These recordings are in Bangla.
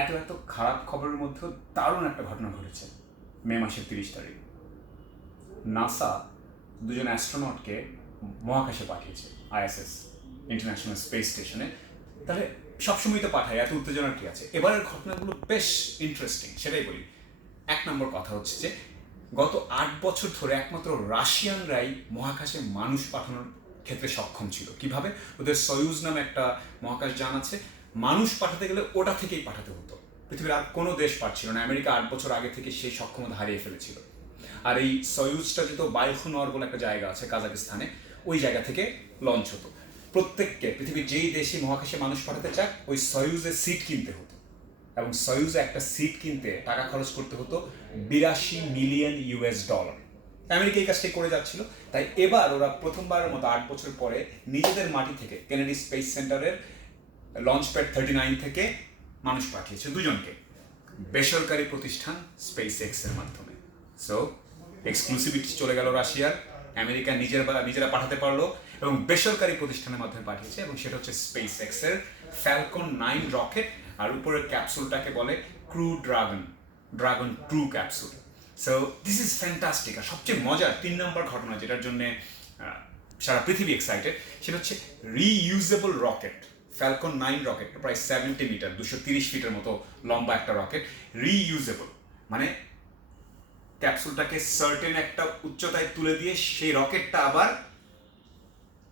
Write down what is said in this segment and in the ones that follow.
এত এত খারাপ খবরের মধ্যেও দারুণ একটা ঘটনা ঘটেছে। মে মাসের 30 তারিখ নাসা দুজন অ্যাস্ট্রোনটকে মহাকাশে পাঠিয়েছে, আইএসএস ইন্টারন্যাশনাল স্পেস স্টেশনে। তাহলে সবসময় তো পাঠায়, এত উত্তেজনার কি আছে? এবারের ঘটনাগুলো বেশ ইন্টারেস্টিং, সেটাই বলি। 1 নম্বর কথা হচ্ছে যে গত 8 বছর ধরে একমাত্র রাশিয়ানরাই মহাকাশে মানুষ পাঠানোর ক্ষেত্রে সক্ষম ছিল। কিভাবে? ওদের সয়ুজ নামে একটা মহাকাশ যান আছে, মানুষ পাঠাতে গেলে ওটা থেকেই পাঠাতে হতো। পৃথিবীর আর কোনো দেশ পারছিল না। আমেরিকা 8 বছর আগে থেকে সেই সক্ষমতা হারিয়ে ফেলেছিল। আর এই সয়ুজটা যেহেতু বাইখনওয়ার বলে একটা জায়গা আছে কাজাকিস্তানে, ওই জায়গা থেকে লঞ্চ হতো। প্রত্যেককে পৃথিবীর যেই দেশে মহাকাশে মানুষ পাঠাতে চায় ওই সয়ুজের সিট কিনতে হতো, এবং সয়ুজে একটা সিট কিনতে টাকা খরচ করতে হতো $82 মিলিয়ন। আমেরিকা এই কাজটাই করে যাচ্ছিল। তাই এবার ওরা প্রথমবারের মতো 8 বছর পরে নিজেদের মাটি থেকে কেনেডি স্পেস সেন্টারের লঞ্চ প্যাড 39 থেকে মানুষ পাঠিয়েছে, দুজনকে, বেসরকারি প্রতিষ্ঠান স্পেস এক্সের মাধ্যমে। সো এক্সক্লুসিভিটি চলে গেল রাশিয়ার, আমেরিকা নিজেরা পাঠাতে পারলো এবং বেসরকারি প্রতিষ্ঠানের মাধ্যমে পাঠিয়েছে, এবং সেটা হচ্ছে স্পেস এক্সের ফ্যালকন 9 রকেট। আর উপরের ক্যাপসুলটাকে বলে Dragon 2 capsule. So this is fantastic. আর সবচেয়ে মজার 3 নম্বর ঘটনা, যেটার জন্য সারা পৃথিবী এক্সাইটেড, সেটা হচ্ছে রিইউজেবল রকেট। ফ্যালকন 9 রকেট প্রায় 70 মিটার, 230 ফিটের মতো লম্বা একটা রকেট। রিইউজেবল মানে ক্যাপসুলটাকে সার্টেন একটা উচ্চতায় তুলে দিয়ে সেই রকেটটা আবার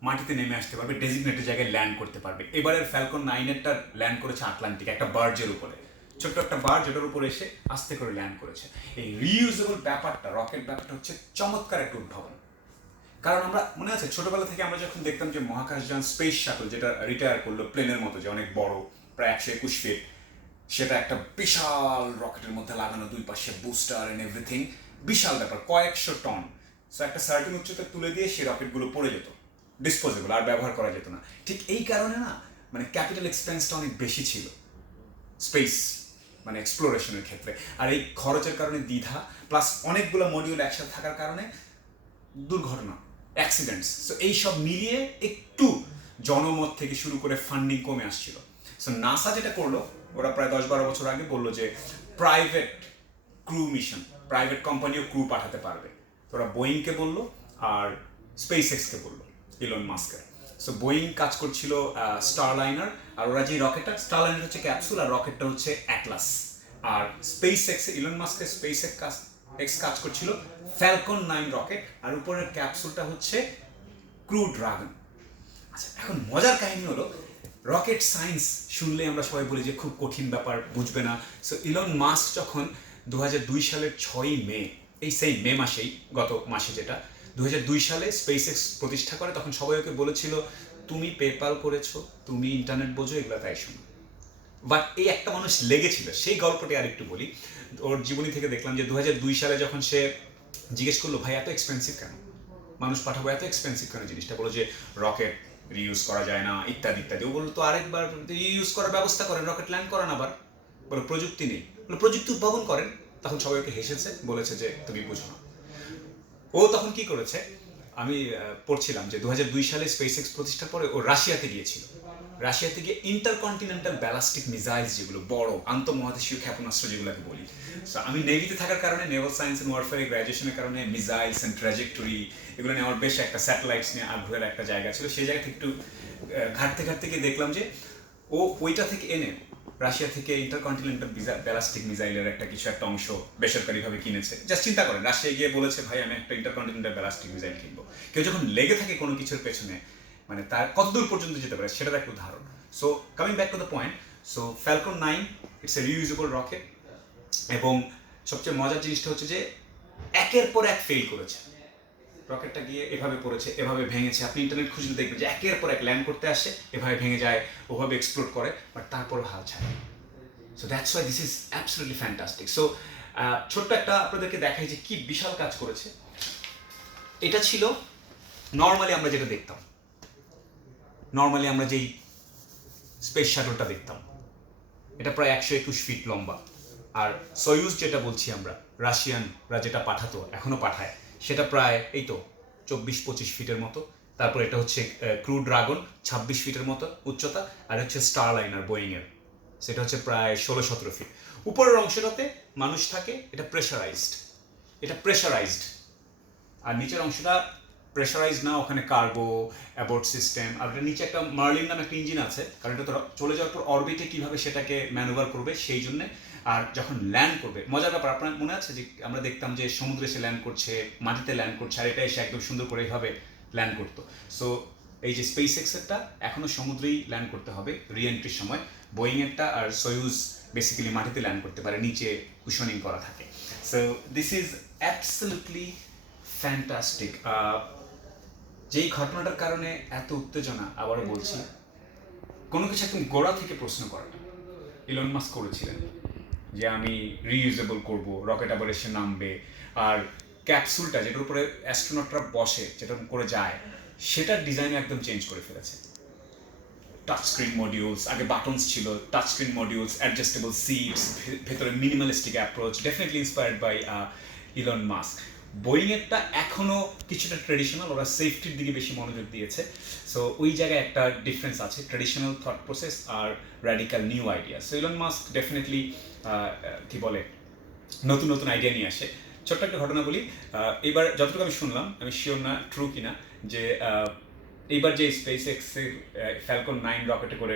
মাটিতে নেমে আসতে পারবে, ডেজিগনেটেড জায়গায় ল্যান্ড করতে পারবে। এবারের ফ্যালকন 9-এরটা ল্যান্ড করেছে আটলান্টিক, একটা বার্জের উপরে, ছোট্ট একটা বার্জ, যেটার উপরে এসে আস্তে করে ল্যান্ড করেছে। এই রিইউজেবল ব্যাপারটা, রকেট ব্যাপারটা হচ্ছে চমৎকার একটা উদ্ভাবন। কারণ আমরা মনে আছে ছোটবেলা থেকে আমরা যখন দেখতাম যে মহাকাশযান স্পেস শাটল, যেটা রিটায়ার করলো প্লেনের মতো, যে অনেক বড়, প্রায় 121 ফিট, সেটা একটা বিশাল রকেটের মধ্যে লাগানো, দুই পাশে বুস্টার এন্ড এভরিথিং, বিশাল ব্যাপার, কয়েকশো টন। সো একটা সার্টিন উচ্চতা তুলে দিয়ে সেই রকেটগুলো পড়ে যেত, ডিসপোজেবল, আর ব্যবহার করা যেত না। ঠিক এই কারণে না, মানে ক্যাপিটাল এক্সপেন্সটা অনেক বেশি ছিল স্পেস মানে এক্সপ্লোরেশনের ক্ষেত্রে। আর এই খরচের কারণে দ্বিধা, প্লাস অনেকগুলো মডিউল একসাথে থাকার কারণে দুর্ঘটনা, অ্যাক্সিডেন্টস, সো এইসব মিলিয়ে একটু জনমত থেকে শুরু করে ফান্ডিং কমে আসছিল। সো নাসা যেটা করলো, ওরা প্রায় 10-12 বছর আগে বললো যে প্রাইভেট ক্রু মিশন, প্রাইভেট কোম্পানিও ক্রু পাঠাতে পারবে। তো ওরা বোয়িংকে বললো আর স্পেস এক্সকে বললো, ইলন মাস্কের। সো বোয়িং কাজ করছিল স্টারলাইনার, আর ওরা যে রকেটটা, স্টারলাইনার হচ্ছে ক্যাপসুল আর রকেটটা হচ্ছে অ্যাটলাস। আর স্পেস এক্স, ইলন মাস্কের স্পেস এক্স কাজ করছিল ফ্যালকন 9 রকেট, আর উপরের ক্যাপসুলটা হচ্ছে ক্রু ড্রাগন। আচ্ছা, এখন মজার কাহিনী হলো, রকেট সায়েন্স শুনলে আমরা সবাই বলি যে খুব কঠিন ব্যাপার, বুঝবে না। সো ইলন মাস্ক যখন 2002 সালের 6ই মে, এই সেই মে মাসেই, গত মাসে যেটা 2002 সালে স্পেস এক্স প্রতিষ্ঠা করে, তখন সবাই ওকে বলেছিল তুমি পেপাল করেছো, তুমি ইন্টারনেট বোঝো, এগুলো তাই শোনো। বাট এই একটা মানুষ লেগেছিল, সেই গল্পটি আর একটু বলি। ওর জীবনী থেকে দেখলাম যে 2002 সালে যখন সে জিজ্ঞেস করলো, ভাই এত এক্সপেন্সিভ কেন, মানুষ পাঠাবো, এত এক্সপেন্সিভ কেন জিনিসটা? বলো যে রকেট রিইউজ করা যায় না, ইত্যাদি ইত্যাদি। ও বললো তো আরেকবার ইউজ করার ব্যবস্থা করেন, রকেট ল্যান্ড করান। আবার বলো প্রযুক্তি নেই, বলো প্রযুক্তি উদ্ভাবন করেন। তখন সবাই ওকে হেসেছে, বলেছে যে তুমি বুঝো না। ও তখন কি করেছে, আমি পড়ছিলাম যে 2002 সালে স্পেস এক্স প্রতিষ্ঠার পরে ও রাশিয়াতে গিয়েছিল। রাশিয়াতে গিয়ে ইন্টারকন্টিনেন্টাল ব্যালাস্টিক মিসাইলস, যেগুলো বড় আন্তঃমহাদেশীয় ক্ষেপণাস্ত্র যেগুলোকে বলি। সো আমি নেভিতে থাকার কারণে, নেভাল সায়েন্স অ্যান্ড ওয়ারফেয়ার গ্র্যাজুয়েশনের কারণে মিসাইলস অ্যান্ড ট্র্যাজেক্টরি এগুলো নিয়ে আমার বেশ একটা স্যাটেলাইটস নিয়ে আগ্রহের একটা জায়গা ছিল। সেই জায়গা থেকে একটু ঘাটতে ঘাটতে গিয়ে দেখলাম যে ও ওইটা থেকে এনে রাশিয়া থেকে ইন্টারকন্টিনেন্টাল ব্যালাস্টিক মিসাইলের একটা অংশ বেসরকারিভাবে কিনেছে। জাস্ট চিন্তা করেন, রাশিয়া গিয়ে বলেছে ভাই আমি একটা ইন্টারকন্টিনেন্টাল ব্যালাস্টিক মিসাইল কিনবো। কেউ যখন লেগে থাকে কোনো কিছুর পেছনে, মানে তার কতদূর পর্যন্ত যেতে পারে সেটার একটা উদাহরণ। So coming back to the point, so Falcon 9 it's a reusable rocket, এবং সবচেয়ে মজার জিনিসটা হচ্ছে যে একের পর এক ফেল করেছে। রকেটটা গিয়ে এভাবে পড়েছে, এভাবে ভেঙেছে, আপনি ইন্টারনেট খুঁজলে দেখবেন যে একের পর এক ল্যান্ড করতে আসে, এভাবে ভেঙে যায়, ওভাবে এক্সপ্লোর করে, বাট তারপরও হাল ছাড়ে। So that's why this is absolutely fantastic. So ছোট্ট একটা আপনাদেরকে দেখাই যে কি বিশাল কাজ করেছে। এটা ছিল নর্মালি আমরা যেটা দেখতাম, নর্মালি আমরা যেই স্পেস শাটলটা দেখতাম, এটা প্রায় 121 ফিট লম্বা। আর সয়ুজ যেটা বলছি আমরা, রাশিয়ানরা যেটা পাঠাতো, এখনো পাঠায়, সেটা প্রায় এই তো 24-25 ফিটের মতো। তারপর এটা হচ্ছে ক্রু ড্রাগন, 26 ফিটের মতো উচ্চতা। আর হচ্ছে স্টারলাইনার বোয়িংয়ের, সেটা হচ্ছে প্রায় 16-17 ফিট। উপরের অংশটাতে মানুষ থাকে, এটা প্রেশারাইজড, আর নিচের অংশটা প্রেশারাইজ না, ওখানে কার্গো, অ্যাবোর্ট সিস্টেম, আর ওটা নিচে একটা মার্লিন নামে একটা ইঞ্জিন আছে, কারণ এটা তো চলে যাওয়ার পর অরবিটে কীভাবে সেটাকে ম্যানুভার করবে সেই জন্যে। আর যখন ল্যান্ড করবে, মজার ব্যাপার, আপনার মনে আছে যে আমরা দেখতাম যে সমুদ্রে এসে ল্যান্ড করছে, মাটিতে ল্যান্ড করছে, আর এটা এসে একদম সুন্দর করে এইভাবে ল্যান্ড করতো। সো এই যে স্পেস এক্সেরটা এখনও সমুদ্রেই ল্যান্ড করতে হবে রি এন্ট্রির সময়, বোয়িংয়েরটা আর সয়ুজ বেসিক্যালি মাটিতে ল্যান্ড করতে পারে, নিচে কুশনিং করা থাকে। So this is absolutely fantastic. যেই ঘটনাটার কারণে এত উত্তেজনা, আবারও বলছি, কোনো কিছু একদম গোড়া থেকে প্রশ্ন করাটা ইলন মাস্ক করেছিলেন যে আমি রিইউজেবল করব, রকেট আবার এসে নামবে, আর ক্যাপসুলটা যেটার উপরে অ্যাস্ট্রোনটরা বসে, যেটা করে যায়, সেটার ডিজাইন একদম চেঞ্জ করে ফেলেছে। টাচ স্ক্রিন মডিউলস, আগে বাটনস ছিল, touch screen modules, adjustable seats, ভেতরে minimalistic approach, definitely inspired by Elon Musk. বোয়িংয়েরটা এখনও কিছুটা ট্রেডিশনাল, ওরা সেফটির দিকে বেশি মনোযোগ দিয়েছে। সো ওই জায়গায় একটা ডিফারেন্স আছে, ট্রেডিশনাল থট প্রসেস আর radical new idea. So Elon Musk definitely কি বলে, নতুন নতুন আইডিয়া নিয়ে আসে। ছোট্ট একটা ঘটনা বলি, এবার যতটুকু আমি শুনলাম, আমি শিওর না ট্রু কিনা, যে এইবার যে স্পেস এক্সের ফ্যালকন 9 রকেটে করে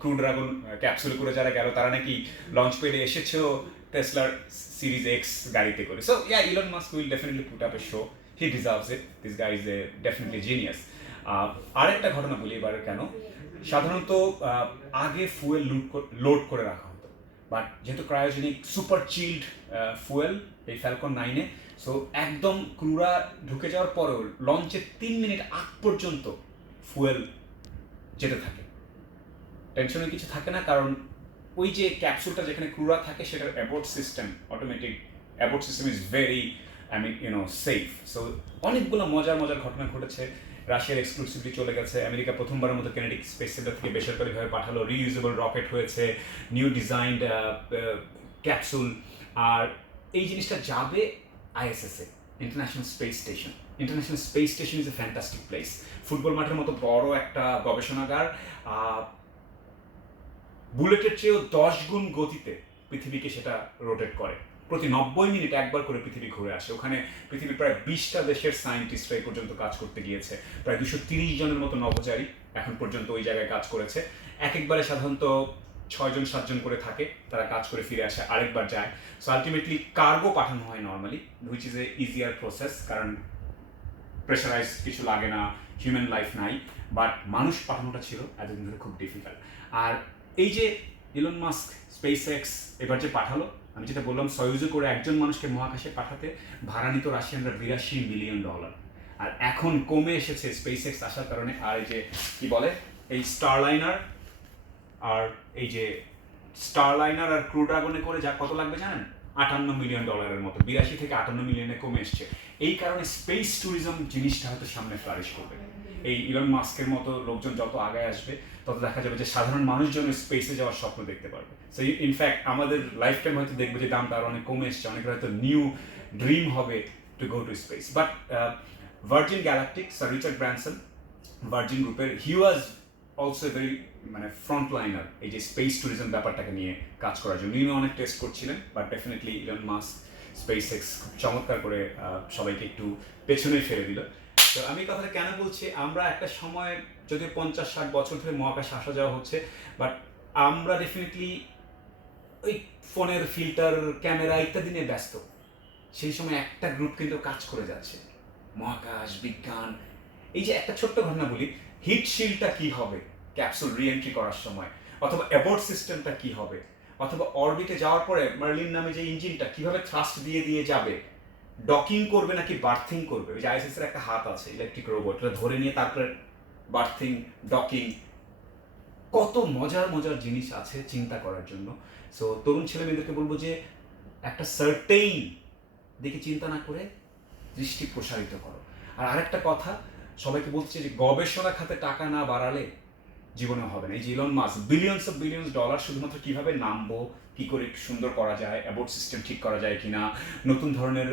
ক্রু ড্রাগন ক্যাপসুলে করে যারা গেল, তারা নাকি লঞ্চ প্যাডে এসেছেও টেসলার সিরিজ এক্স গাড়িতে করে। So yeah, Elon Musk will definitely put up A show, he deserves it, this guy is a definitely genius. আরেকটা ঘটনা বলি এবার, কেন সাধারণত আগে ফুয়েল লোড করে রাখা হতো, বাট যেহেতু ক্রায়োজেনিক সুপার চিল্ড ফুয়েল এই ফ্যালকন 9-এ, সো একদম ক্রুরা ঢুকে যাওয়ার পরেও লঞ্চের 3 মিনিট আগ পর্যন্ত ফুয়েল যেতে থাকে, টেনশনের কিছু থাকে না, কারণ ওই যে ক্যাপসুলটা যেখানে ক্রুরা থাকে সেটার abort system, automatic abort system is very safe. So অনেকগুলো মজার ঘটনা ঘটেছে। রাশিয়ার এক্সক্লুসিভলি চলে গেছে, আমেরিকা প্রথমবারের মতো কেনেডি স্পেস সেন্টার থেকে বেসরকারিভাবে পাঠালো, রিইউজেবল রকেট হয়েছে, নিউ ডিজাইনড ক্যাপসুল, আর এই জিনিসটা যাবে আইএসএসে, International Space Station. International Space Station is a fantastic place, football মাঠের মতো বড় একটা গবেষণাগার, বুলেটের চেয়েও 10 গুণ গতিতে পৃথিবীকে সেটা রোটেট করে, প্রতি 90 মিনিট একবার করে পৃথিবী ঘুরে আসে। ওখানে পৃথিবীর প্রায় 20টা দেশের সায়েন্টিস্টরা এই পর্যন্ত কাজ করতে গিয়েছে, প্রায় 230 জনের মতো নভোচারী এখন পর্যন্ত ওই জায়গায় কাজ করেছে। একবারে সাধারণত 6-7 জন করে থাকে, তারা কাজ করে ফিরে আসে, আরেকবার যায়। সো আলটিমেটলি কার্গো পাঠানো হয় normally, which is a easier process, কারণ প্রেশারাইজ কিছু লাগে না, হিউম্যান লাইফ নাই, বাট মানুষ পাঠানোটা ছিল এতদিন ধরে খুব ডিফিকাল্ট। আর এই যে ইলন মাস্ক স্পেস এক্স এবার যে পাঠালো, আমি যেটা বললাম, সয়ুজে করে একজন মানুষকে মহাকাশে পাঠাতে ভাড়া নিত রাশিয়ানরা $82 মিলিয়ন, আর এখন কমে এসেছে স্পেস এক্স আসার কারণে। আর এই যে কি বলে, এই স্টারলাইনার আর ক্রু ড্রাগনে করে যা কত লাগবে জানেন, $58 মিলিয়ন মতো, 82 থেকে 58 মিলিয়নে কমে এসছে। এই কারণে স্পেস ট্যুরিজম জিনিসটা হয়তো সামনে ফ্লারিশ করবে। এই ইলন মাস্কের মতো লোকজন যত আগায় আসবে, তত দেখা যাবে যে সাধারণ মানুষজন স্পেসে যাওয়ার স্বপ্ন দেখতে পারবে। সো ইনফ্যাক্ট আমাদের লাইফ টাইম হয়তো দেখবো যে দামটা আরও অনেক কমে এসছে, অনেকের হয়তো নিউ ড্রিম হবে to go to space. But Virgin Galactic, sir Richard Branson, Virgin গ্রুপের, he was also very front liner এই যে স্পেস ট্যুরিজম ব্যাপারটাকে নিয়ে কাজ করার জন্য। উনি অনেক টেস্ট করছিলেন, but definitely Elon Musk space x খুব চমৎকার করে সবাইকে একটু পেছনে ফেলে দিল। তো আমি কথাটা কেন বলছি, আমরা একটা সময় যদি 50-60 বছর ধরে মহাকাশে আসা যাওয়া হচ্ছে, বাট আমরা ডেফিনেটলি ওই ফোনের ফিল্টার, ক্যামেরা ইত্যাদি নিয়ে ব্যস্ত। সেই সময় একটা গ্রুপ কিন্তু কাজ করে যাচ্ছে, মহাকাশ বিজ্ঞান। এই যে একটা ছোট্ট ঘটনা বলি, হিট শিল্ডটা কি হবে ক্যাপসুল রিএন্ট্রি করার সময়, অথবা অ্যাবোর্ট সিস্টেমটা কি হবে, অথবা অরবিটে যাওয়ার পরে মার্লিন নামে যে ইঞ্জিনটা কিভাবে থ্রাস্ট দিয়ে যাবে, ডকিং করবে নাকি বার্থিং করবে। ওই যে আইএসএস এর একটা হাত আছে, ইলেকট্রিক রোবট, ওটা ধরে নিয়ে তারপরে বার্থিং, ডকিং, কত মজার জিনিস আছে চিন্তা করার জন্য। সো তরুণ ছেলে মেয়েদেরকে বলবো যে একটা সার্টেইন দিকে চিন্তা না করে দৃষ্টি প্রসারিত করো। আর আরেকটা কথা সবাইকে বলছে যে গবেষণা খাতে টাকা না বাড়ালে জীবনে হবে না। এই যে ইলন মাস্ক বিলিয়নস ডলার শুধুমাত্র কিভাবে নামবো, কি করে সুন্দর করা যায়, অ্যাবোর্ট সিস্টেম ঠিক করা যায় কিনা, নতুন ধরনের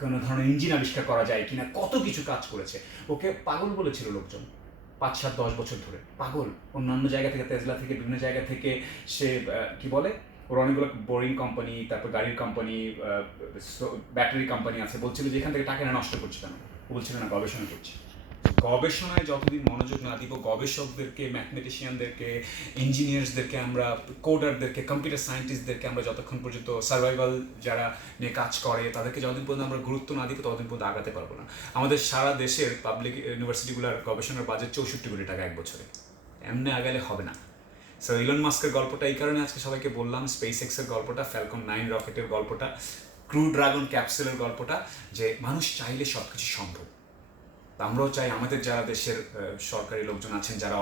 কোনো ধরনের ইঞ্জিন আবিষ্কার করা যায় কিনা, কত কিছু কাজ করেছে। ওকে পাগল বলেছিল লোকজন, 5, 7, 10 বছর ধরে পাগল। অন্যান্য জায়গা থেকে, টেসলা থেকে, বিভিন্ন জায়গা থেকে সে কি বলে, ওর অনেকগুলো বোরিং কোম্পানি, তারপর গাড়ির কোম্পানি, ব্যাটারি কোম্পানি আছে, বলছিল যে এখান থেকে টাকা না নষ্ট করছে কেন, ও বলছিল না গবেষণা করছে। গবেষণায় যতদিন মনোযোগ না দিব, গবেষকদেরকে, ম্যাথমেটিশিয়ানদেরকে, ইঞ্জিনিয়ার্সদেরকে, আমরা কোডারদেরকে, কম্পিউটার সায়েন্টিস্টদেরকে আমরা যতক্ষণ পর্যন্ত, সার্ভাইভাল যারা নিয়ে কাজ করে তাদেরকে যতদিন পর্যন্ত আমরা গুরুত্ব না দিব ততদিন পর্যন্ত আগাতে পারবো না। আমাদের সারা দেশের পাবলিক ইউনিভার্সিটিগুলোর গবেষণার বাজেট 64 কোটি টাকা এক বছরে, এমনি আগালে হবে না। সো ইলন মাস্কের গল্পটা এই কারণে আজকে সবাইকে বললাম, স্পেস এক্সের গল্পটা, ফ্যালকন 9 রকেটের গল্পটা, ক্রু ড্রাগন ক্যাপসুলের গল্পটা, যে মানুষ চাইলে সব কিছু সম্ভব। আমরাও চাই আমাদের যারা দেশের সরকারি লোকজন আছেন, যারা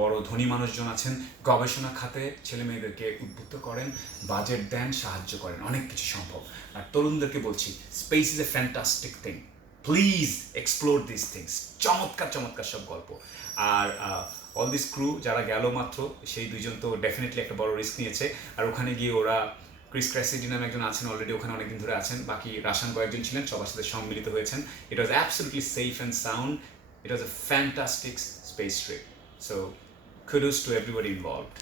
বড় ধনী মানুষজন আছেন, গবেষণা খাতে ছেলে মেয়েদেরকে উদ্বুদ্ধ করেন, বাজেট দেন, সাহায্য করেন, অনেক কিছু সম্ভব। আর তরুণদেরকে বলছি, space is a fantastic thing, please explore this things. চমৎকার চমৎকার সব গল্প। আর অল দিস ক্রু যারা গেল মাত্র, সেই দুইজন তো ডেফিনেটলি একটা বড় রিস্ক নিয়েছে। আর ওখানে গিয়ে ওরা, ক্রিস ক্র্যাসিডি নামে একজন আছেন, অলরেডি ওখানে অনেকদিন ধরে আছেন, বাকি রাশিয়ান কয়েকজন ছিলেন, সবার সাথে সম্মিলিত হয়েছেন। It was absolutely safe and sound, it was a fantastic space trip. So kudos to everybody involved.